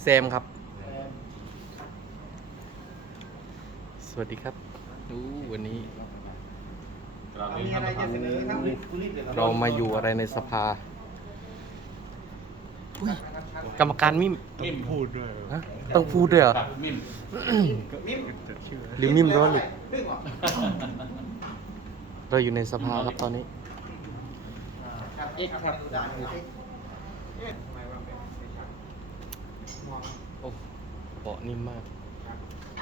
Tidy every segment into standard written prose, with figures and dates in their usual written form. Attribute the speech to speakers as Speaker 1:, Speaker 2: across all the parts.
Speaker 1: แซมครับสวัสดีครับวันนี้
Speaker 2: มีอะไรจะเสนอครับ
Speaker 1: เรามาอยู่อะไรในสภากรรมการมิม
Speaker 3: พูดด้วย
Speaker 1: ฮะต้องพูดด้วยเหรอ
Speaker 3: มิม
Speaker 2: มิม
Speaker 1: หรือมิมร้อนหรือ
Speaker 2: ดึงเหรอ
Speaker 1: เราอยู่ในสภาครับตอนนี้
Speaker 2: เอ็กครับดูได้เลยเอ๊ะทำไมว่าเป็นไม่ใช่มอง
Speaker 1: โอ้เบาะนิ่มมาก
Speaker 2: ครับ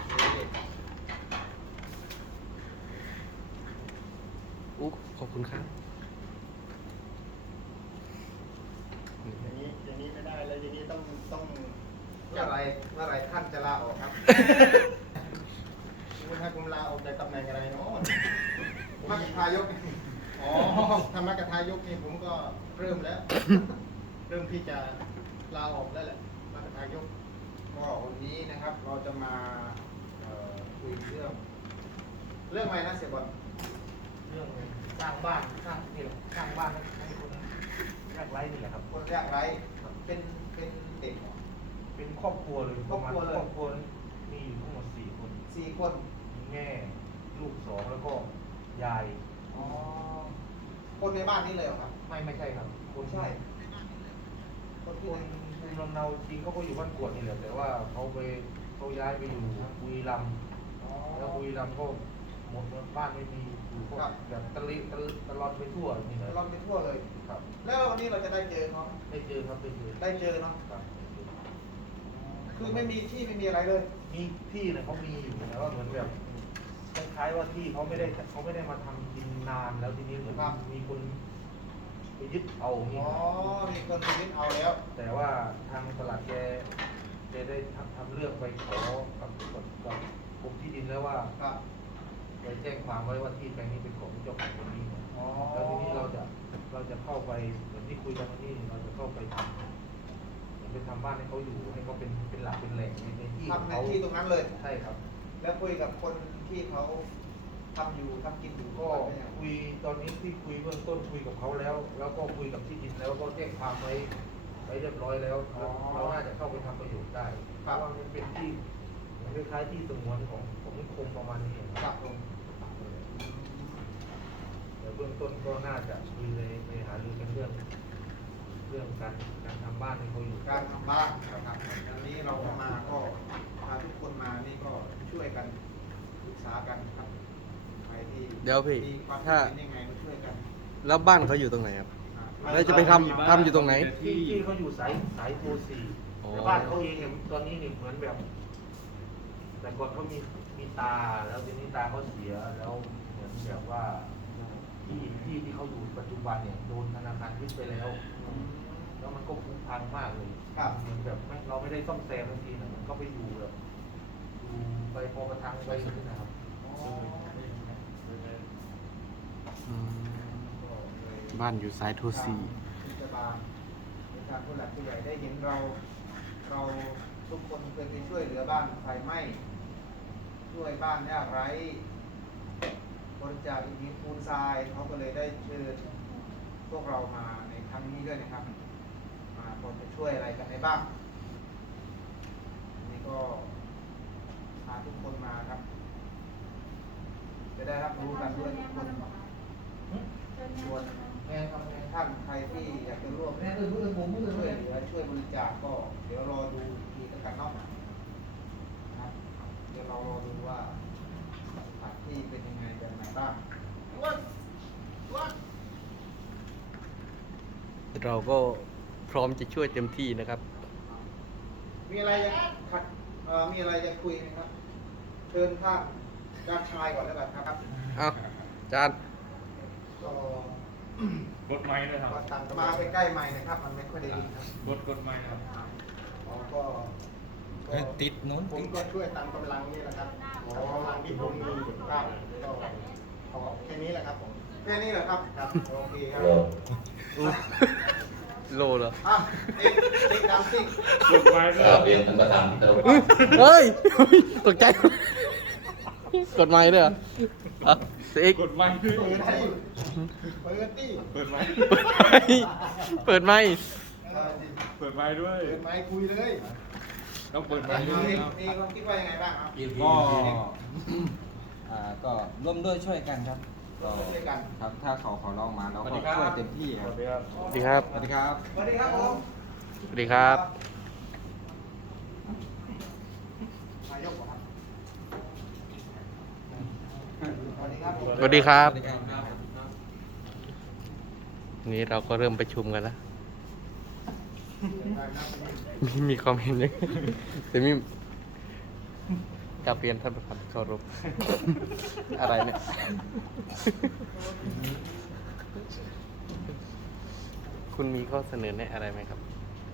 Speaker 1: ขอบคุณครับ
Speaker 2: อย่างนี้ไม่ได้แล้วอย่างนี้ต้องเมื่อไรท่านจะลาออกครับถ้าผมลาออกจากตำแหน่งอะไรเนาะมัคคทายกอ๋อถ้ามัคคทายกนี่ผมก็เริ่มแล้ว เริ่มที่จะลาออกแล้วแหละมัคคทายกก็วันนี้นะครับเราจะมาคุยเรื่องอะไรนะเสียบอลเรื่องสร้างบ้านสร้างนี่แหละสร้างบ้านให้คนยากไร้นี่แหละครับคนยากไร้เป็นเด็กเหรอ
Speaker 4: เป็นครอบครัวเลย
Speaker 2: ครอบครัวเลย
Speaker 4: ครอบครัวมีอยู่ทั้งหมด4 คน
Speaker 2: 4 คน
Speaker 4: แม่ลูก2แล้วก็ยาย
Speaker 2: อ๋อคนในบ้านนี้เลยเหรอครับ
Speaker 4: ไม่ใช่ครับคน
Speaker 2: ใช่
Speaker 4: คนภูมิลำเนาจริงเขาก็อยู่บ้านกวดนี่แหละแต่ว่าเขาย้ายไปอยู่บุรีรัมย์
Speaker 2: อ๋อ
Speaker 4: แล้วบุรีรัมย์ก็หมดบ้านไม่มีอยู่ก็
Speaker 2: ครับ
Speaker 4: แบบตะลอนไปทั่วนี่แหละ
Speaker 2: เราไปทั่วเลย
Speaker 4: ครับ
Speaker 2: แล้ววันนี้เราจะได้เจอเขาไหม
Speaker 4: ได้เจอครับได้เจอ
Speaker 2: ได้เจอเนาะ
Speaker 4: ครับ
Speaker 2: คือไม่มีที่ไม่มีอะไรเลย
Speaker 4: มีที่เนี่ยเขามีอยู่แต่ว่าเหมือนแบบคล้ายๆว่าที่เขาไม่ได้มาทำกินนานแล้วทีนี้เหมือน
Speaker 2: ครับ
Speaker 4: มีคนไปยึดเอาอย่าง
Speaker 2: อ๋
Speaker 4: นี้
Speaker 2: อ
Speaker 4: ครับ
Speaker 2: มีคนไปยึดเอาแล้ว
Speaker 4: แต่ว่าทางตลาดแกได้ทำเรื่องไปขอกับกรมที่ดินแล้วว่า
Speaker 2: ครับ
Speaker 4: ไปแจ้งความไว้ว่าที่แปลงนี้เป็นของเจ้าของคนนี้
Speaker 2: อ๋อ
Speaker 4: แล้วทีนี้เราจะเข้าไปเหมือนที่คุยกันวันนี้เราจะเข้าไปทำเหมือนไปทำบ้านให้เขาอยู่ให้เขาเป็นหลักเป็นแหล่งในที่ของ
Speaker 2: ทำใน
Speaker 4: เขา
Speaker 2: ที่ตรงนั้นเลย
Speaker 4: ใช่ครับ
Speaker 2: แล้วคุยกับคนที่เขาทำกินอยู่
Speaker 4: ก็คุยตอนนี้ที่คุยเบื้องต้นคุยกับเขาแล้ว แล้วก็คุยกับที่ดินแล้วก็แจ้งความไว้เรียบร้อยแล้วเราน่าจะเข้าไปทำประโยชน์ได้เพราะว่ามันเป็นที่คล้ายๆที่สงวนของนิคมประมาณนี้
Speaker 2: ครับผม
Speaker 4: แต่เบื้องต้นก็น่าจะคุยในหารือกันเรื่องการทำบ้านให้เขาอยู่
Speaker 2: การทำบ้านนะครับวันนี้เราก็มาก็พาทุกคนมานี่ก็ช่วยกันปรึกษากันครับใครที่
Speaker 1: เดี๋ยวพี่
Speaker 2: มีความ
Speaker 1: ถ้า
Speaker 2: คิดเห็นยังไงมาช่วยกัน
Speaker 1: แล้วบ้านเขาอยู่ตรงไหนครับ แล้วจะไปทำอยู่ตรงไหน
Speaker 4: ที่เขาอยู่สายโทรสี่
Speaker 1: อ๋อ
Speaker 4: แต่บ้านเขาเองเนี่ยตอนนี้เนี่ยเหมือนแบบ แต่ก่อนเขามีตาแล้วทีนี้ตาเขาเสียแล้วเหมือนแบบว่าที่เขาอยู่ปัจจุบันเนี่ยโดนธนาคารยึดไปแล้ว แล้วมันก็ผุพังมากเลย
Speaker 2: ครับ
Speaker 4: เหมือนแบบเราไม่ได้ซ่อมแซมทันทีนะมันก็ไปอยู่แบบอยู่ไปพอกระทังไปอย่างนี้นะครับ
Speaker 1: อืมบ้านอยู่สายโทซี
Speaker 2: เทศบาลในการผู้หลักผู้ใหญ่ได้เห็นเราทุกคนเคยไปช่วยเหลือบ้านไฟไหม้ช่วยบ้านยากไร้บริจาคอิฐหินปูนทรายเขาก็เลยได้เชิญพวกเรามาในครั้งนี้ด้วยนะครับ มาพอจะช่วยอะไรกันได้บ้างนี่ก็พาทุกคนมาครับ จะได้รับรู้กันด้วยทุกคนส่วนท่านใครที่อยากจะร่วมช่วยเหลือช่วยบริจาคก็เดี๋ยวรอดูอีกทีกันเนาะนะครับเดี๋ยวเรารอดูว่าสถานที่เป็นยังไงแบบไหนบ้าง
Speaker 1: เราก็พร้อมจะช่วยเต็มที่นะครับ
Speaker 2: มีอะไรจะมีอะไรจะคุยไหมครับ เชิญท่านอาจารย์ชายก่อนแล้วกันครับ
Speaker 1: เอาจาน
Speaker 2: ก็
Speaker 3: กดไม้ด้วยครับ
Speaker 2: ก็ตัดมาไปใกล้ไมค์นะครับ มันไม่ค่อยได้ยินครับ
Speaker 3: กดไม้นะครับ
Speaker 2: เราก็ติดนู้นผมก็ช่วยตามกำลังนี่แหละครับตามกำลังที่ผมมีครับก็ขอแค่นี้แหละครับผมแค่นี้แหละครับครับโอเคครับ
Speaker 1: โลเหรอ
Speaker 2: อ่ะเด็กดำซิ่ง
Speaker 3: กดไม้ด้วย
Speaker 5: เรียนท่านประธานที่เคารพ
Speaker 1: เฮ้ย ตกใจ กดไม้ด้วยเหรออ่ะเซ็ก
Speaker 3: กดไม้ด้วย
Speaker 2: เปิดที่เปิดที่
Speaker 3: เปิดไม้
Speaker 1: เปิดไม้เปิดไม้
Speaker 3: เปิดไม้ด้วย
Speaker 2: เปิดไมค์คุยเลย
Speaker 3: ต้องเปิดไมค์ด้ว
Speaker 2: นี่
Speaker 3: ยครับ
Speaker 2: นี่ความคิดว่ายังไงบ้างครับ
Speaker 5: ก็ก็ร่วมด้วยช่วยกันครับก็
Speaker 2: ช่วยกัน
Speaker 5: ครับถ้าเขาขอร้องมาเราก็ช่วยเต็มที่ครับ
Speaker 1: สวัสดีครับ
Speaker 5: สวัสดีครับ
Speaker 2: สวัสดีครับผม
Speaker 1: สวัสดีครับ
Speaker 2: นายกเหรอครับสวัสดีครับผม
Speaker 1: สวัสดีครับ
Speaker 5: สวัสดีครับ
Speaker 1: นี่เราก็เริ่มประชุมกันแล้ว มีคอมเมนต์ยังแต่มีกลับเรียนท่านประธานเคารพ อะไรเนี่ย คุณมีข้อเสนอแนะอะไรไหมครับ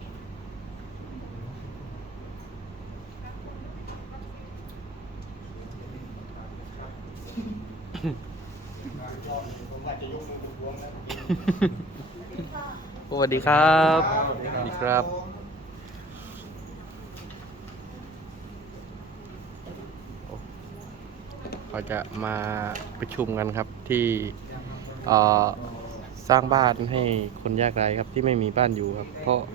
Speaker 2: ผมอาจจะยกมือประท้วงนะ
Speaker 1: สวัสดีครับสวัสดีครับ เขาจะมาประชุมกันครับที่สร้างบ้านให้คนยากไร้ครับที่ไม่มีบ้านอยู่ครับ เพราะ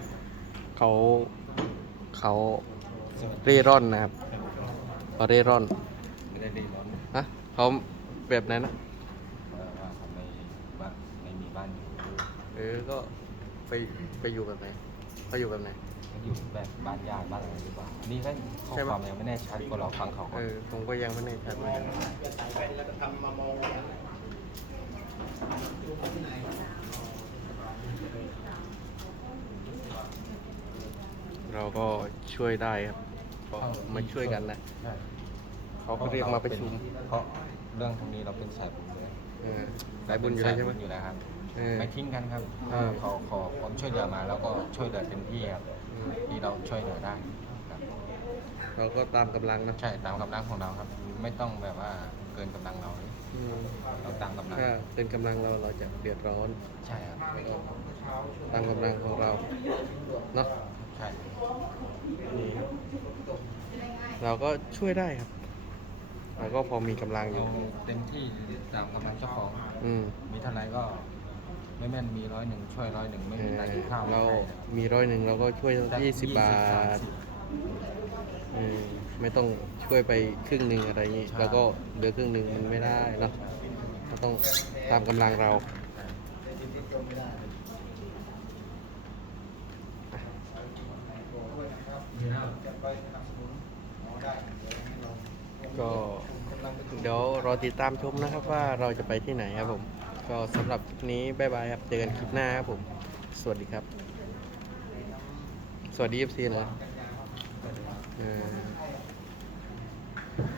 Speaker 1: เขาเร่ร่อนนะครับเขาเร่ร่อน
Speaker 5: ไม่ได้รีบร้อน
Speaker 1: ฮะเขาแบบไหนนะ
Speaker 5: ว่าเขาไม่มีบ้านอยู่
Speaker 1: ก็ไปอยู่แบบไหนเขาอยู่แบบไหน
Speaker 5: เขาอยู่แบบบ้านญาติบ้านอะไรหรือเปล่านี่ก็ข้อ
Speaker 1: ใช่ไหม
Speaker 5: ความยังไม่แน่ชัดก็รอฟังเขาก่อน
Speaker 1: ผมก็ยังไม่แน่ใจเหมือนกัน
Speaker 2: จะใส่แว่นแล้วก็ทำมามองอย่างนั้นที่ไหน
Speaker 1: เราก็ช่วยได้ครับก็มาช่วยกันแหละ
Speaker 5: ใช่
Speaker 1: เขาก็เรียกมาประชุม
Speaker 5: เพราะเรื่องพวกนี้เราเป็นสายบุญเลย
Speaker 1: สายบุญอยู่แล้วใช่ไหม
Speaker 5: สาบุญอยู่แล้วครับ
Speaker 1: เออ
Speaker 5: ไม่ทิ้งกันครับ
Speaker 1: เอ
Speaker 5: ถ้า
Speaker 1: อ
Speaker 5: เขาขอความช่วยเหลือมาแล้วก็ช่วยเหลือเต็มที่ครับที่เราช่วยเหลือได้ครับ
Speaker 1: เราก็ตามกำลังนะ
Speaker 5: ใช่ตามกำลังของเราครับ ไม่ต้องแบบว่าเกินกำลังเรา
Speaker 1: อืม
Speaker 5: เราตามกำลัง
Speaker 1: ถ้าเป็นกำลังเราจะเดือดร้อน
Speaker 5: ใช่ครับ
Speaker 1: แล้วก็ตามกำลังของเราเนาะ
Speaker 5: ใช่
Speaker 1: นี่ครับเราก็ช่วยได้ครับเราก็พอมีกำลังอ
Speaker 5: เรา
Speaker 1: ยู่
Speaker 5: เต็มที่ตามกำลังเจ้าของ
Speaker 1: อืม
Speaker 5: มีเท่าไหรก็ไม่แม่นมี101ช่วย101ไม่มีตังค์กินข้าว
Speaker 1: เรา
Speaker 5: ไม่ได้
Speaker 1: มี100เราก็ช่วย
Speaker 5: สัก
Speaker 1: 20 บาท ไม่ต้องช่วยไปครึ่งหนึ่งอะไรอย่างนี้แล้วก็เหลือครึ่งหนึ่งมันไม่ได้เนาะเราต้องตามกำลังเรา
Speaker 2: จะไปสนับสนุนหมอได้เดี๋ยวให้เรา
Speaker 1: ก็เดี๋ยวรอติดตามชมนะครับว่าเราจะไปที่ไหนครับผม ก็สำหรับคลิปนี้บ๊ายบายครับ เจอกันคลิปหน้าครับผม สวัสดีครับ สวัสดี FC เลย